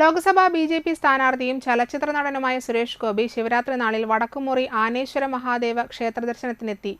Lok Sabha BJP. സ്ഥാനാർത്ഥിയും ചലച്ചിത്ര നടനുമായ സുരേഷ് ഗോപി ശിവരാത്രി നാളിൽ വടക്കുമുറി ആനേശ്വര മഹാദേവ ക്ഷേത്രദർശനത്തിനെത്തി.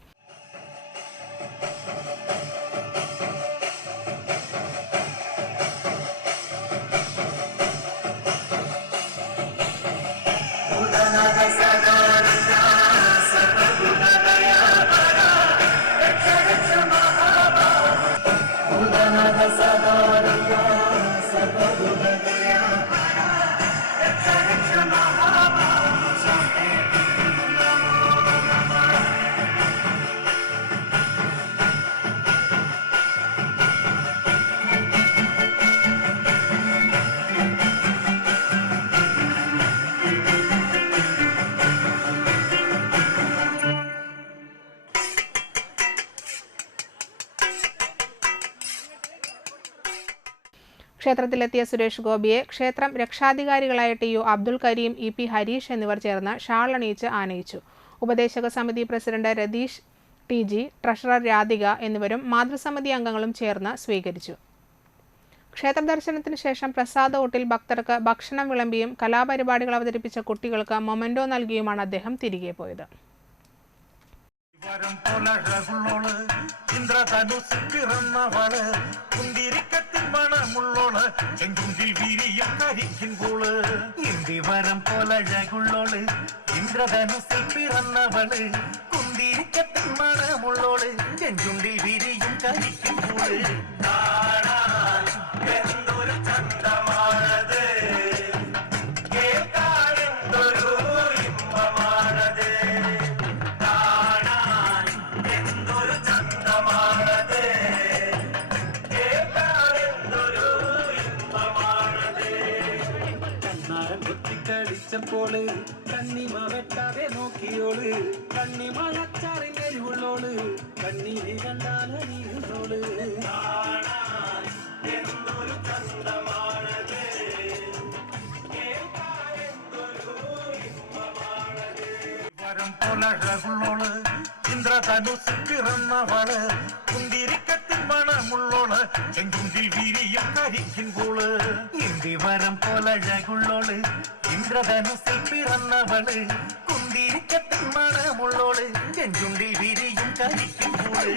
ക്ഷേത്രത്തിലെത്തിയ സുരേഷ് ഗോപിയെ ക്ഷേത്രം രക്ഷാധികാരികളായ ടി.യു. അബ്ദുൽ കരീം, ഇ.പി. ഹരീഷ് എന്നിവർ ചേർന്ന് ഷാൾ അണിയിച്ച് ആനയിച്ചു. ഉപദേശക സമിതി president Ratheesh TG, treasurer Radhika എന്നിവരും മാതൃസമിതി അംഗങ്ങളും ചേർന്ന് സ്വീകരിച്ചു. ക്ഷേത്ര ദർശനത്തിന് ശേഷം പ്രസാദ ഊട്ടിൽ ഭക്തർക്ക് ഭക്ഷണം വിളമ്പിയും കലാപരിപാടികൾ അവതരിപ്പിച്ച കുട്ടികൾക്ക് മൊമെന്റോ നൽകിയുമാണ് അദ്ദേഹം തിരികെ പോയത്. ചെങ്കുണ്ടിൽ വീരിയും കരിക്കുമ്പോള് ഇന്ദിവരം പോലഴകുള്ളോള് ഇന്ദ്രധനുസിൽ പിറന്നവള് കുന്തിരിക്കത്തിൻ മണമുള്ളോള് ചെങ്കുണ്ടിൽ വീരിയും കരിക്കുമ്പോള് എന്തൊരു ചന്തമാണത്, കേൾക്കാനെന്തൊരു ഇമ്പമാണത്, കാണാൻ എന്തൊരു ചന്തമാണത്, ോള് കണ്ണിമ വെട്ടാതെ നോക്കിയോള് കണ്ണിമഴച്ചാറിന്റെ എരിവുള്ളോള് കണ്ണീര് കണ്ടാലറിയുന്നോള് എന്തൊരു ചന്തമാണത്, വരം പോലഴകുള്ളോള് ഇന്ദ്രധനുസ് പിറന്നവള് കുന്തിരിക്കത്തിൻ മണമുള്ളോള് ചെങ്കുണ്ടിൽ വീരിയും കരിക്കുമ്പോള് ഇന്ദിവരം പോലഴകുള്ളോള് ഇന്ദ്രധനുസിൽ പിറന്നവള് കുന്തിരിക്കത്തിൻ മണമുള്ളോള് ചെങ്കുണ്ടിൽ വീരിയും കരിക്കുമ്പോള്